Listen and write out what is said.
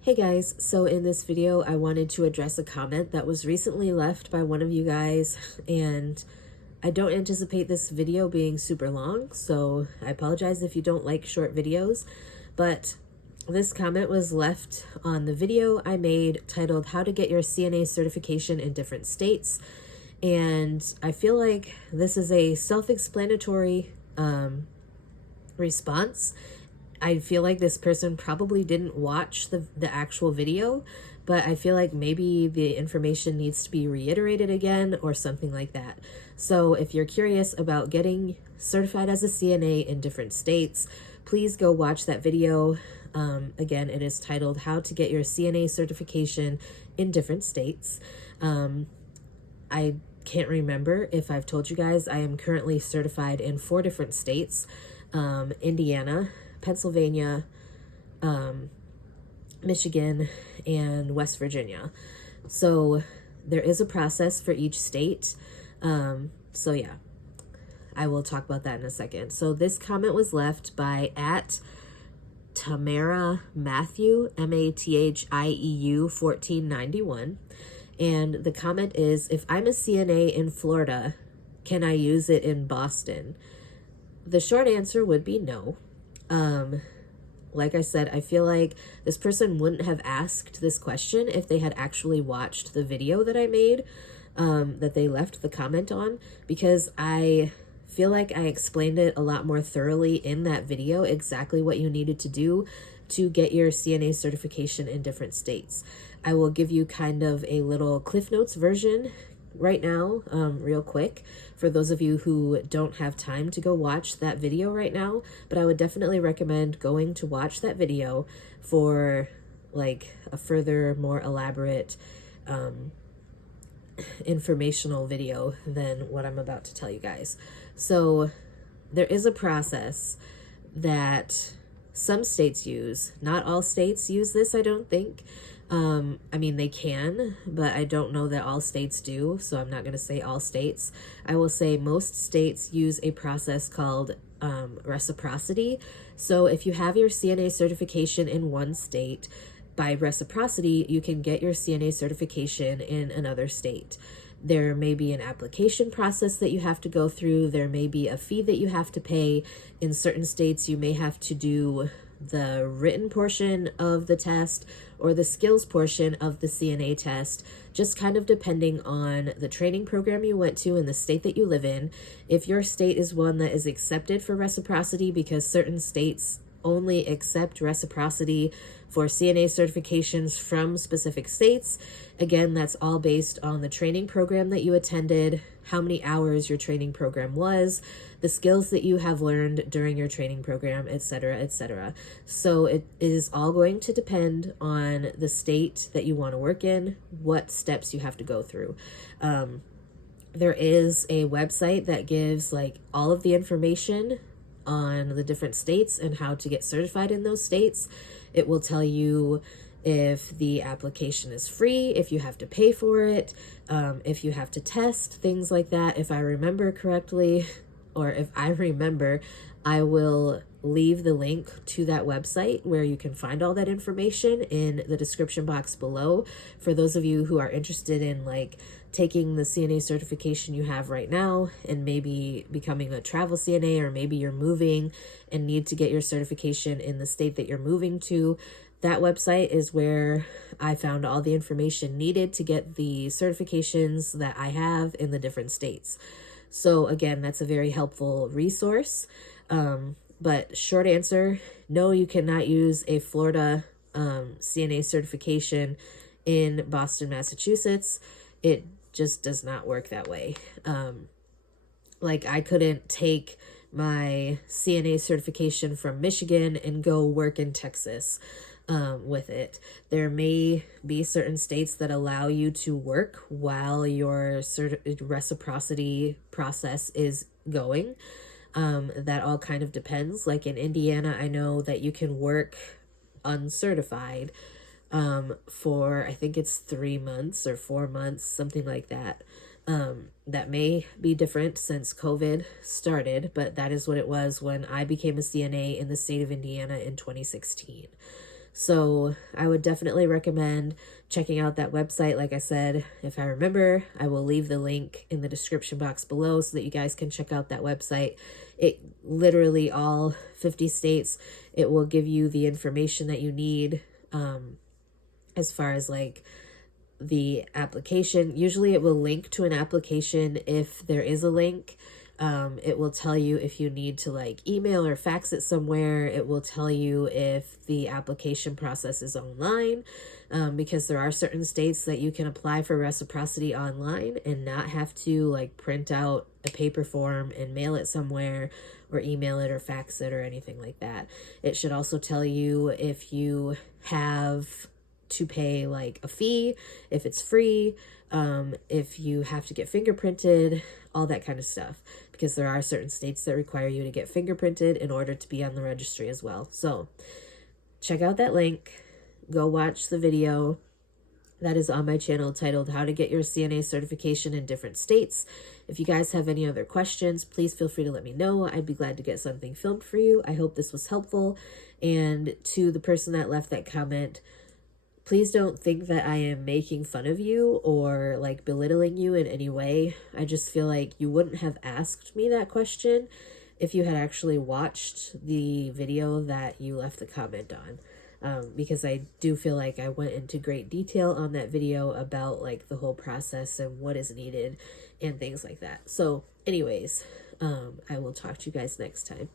Hey guys, so in this video I wanted to address a comment that was recently left by one of you guys, and I don't anticipate this video being super long, so I apologize if you don't like short videos, but this comment was left on the video I made titled How to Get Your CNA Certification in Different States, and I feel like this is a self-explanatory response. I feel like this person probably didn't watch the actual video, but I feel like maybe the information needs to be reiterated again or something like that. So if you're curious about getting certified as a CNA in different states, please go watch that video. Again, it is titled How to Get Your CNA Certification in Different States. I can't remember if I've told you guys, I am currently certified in 4 different states: Indiana, Pennsylvania, Michigan, and West Virginia. So there is a process for each state. So yeah, I will talk about that in a second. So this comment was left by @Tamara Matthew, MATHIEU 1491. And the comment is, if I'm a CNA in Florida, can I use it in Boston? The short answer would be no. Like I said, I feel like this person wouldn't have asked this question if they had actually watched the video that I made, that they left the comment on, because I feel like I explained it a lot more thoroughly in that video, exactly what you needed to do to get your CNA certification in different states. I will give you kind of a little Cliff Notes version right now, real quick, for those of you who don't have time to go watch that video right now, but I would definitely recommend going to watch that video for like a further, more elaborate, informational video than what I'm about to tell you guys. So there is a process that some states use. Not all states use this, I don't think. I mean, they can, but I don't know that all states do, so I'm not going to say all states. I will say most states use a process called reciprocity. So if you have your CNA certification in one state, by reciprocity, you can get your CNA certification in another state. There may be an application process that you have to go through. There may be a fee that you have to pay. In certain states, you may have to do the written portion of the test or the skills portion of the CNA test, just kind of depending on the training program you went to and the state that you live in. If your state is one that is accepted for reciprocity, because certain states only accept reciprocity for CNA certifications from specific states. Again, that's all based on the training program that you attended, how many hours your training program was, the skills that you have learned during your training program, etc., etc. So it is all going to depend on the state that you want to work in, what steps you have to go through. There is a website that gives like all of the information on the different states and how to get certified in those states. It will tell you if the application is free, if you have to pay for it, if you have to test, things like that. If I remember correctly, or if I remember, I will leave the link to that website where you can find all that information in the description box below for those of you who are interested in like taking the CNA certification you have right now and maybe becoming a travel CNA, or maybe you're moving and need to get your certification in the state that you're moving to. That website is where I found all the information needed to get the certifications that I have in the different states. So again, that's a very helpful resource. But short answer, no, you cannot use a Florida CNA certification in Boston, Massachusetts. It just does not work that way. Like I couldn't take my CNA certification from Michigan and go work in Texas with it. There may be certain states that allow you to work while your reciprocity process is going. That all kind of depends. Like in Indiana, I know that you can work uncertified for, I think it's 3 months or 4 months, something like that. That may be different since COVID started, but that is what it was when I became a CNA in the state of Indiana in 2016. So I would definitely recommend checking out that website. Like I said, if I remember, I will leave the link in the description box below so that you guys can check out that website. It literally, all 50 states, it will give you the information that you need, as far as like the application. Usually it will link to an application if there is a link. It will tell you if you need to like email or fax it somewhere. It will tell you if the application process is online, because there are certain states that you can apply for reciprocity online and not have to like print out a paper form and mail it somewhere or email it or fax it or anything like that. It should also tell you if you have to pay like a fee, if it's free, if you have to get fingerprinted, all that kind of stuff, because there are certain states that require you to get fingerprinted in order to be on the registry as well. So check out that link, go watch the video that is on my channel titled How to Get Your CNA Certification in Different States. If you guys have any other questions, please feel free to let me know. I'd be glad to get something filmed for you. I hope this was helpful. And to the person that left that comment, please don't think that I am making fun of you or like belittling you in any way. I just feel like you wouldn't have asked me that question if you had actually watched the video that you left the comment on. Because I do feel like I went into great detail on that video about like the whole process and what is needed and things like that. So anyways, I will talk to you guys next time.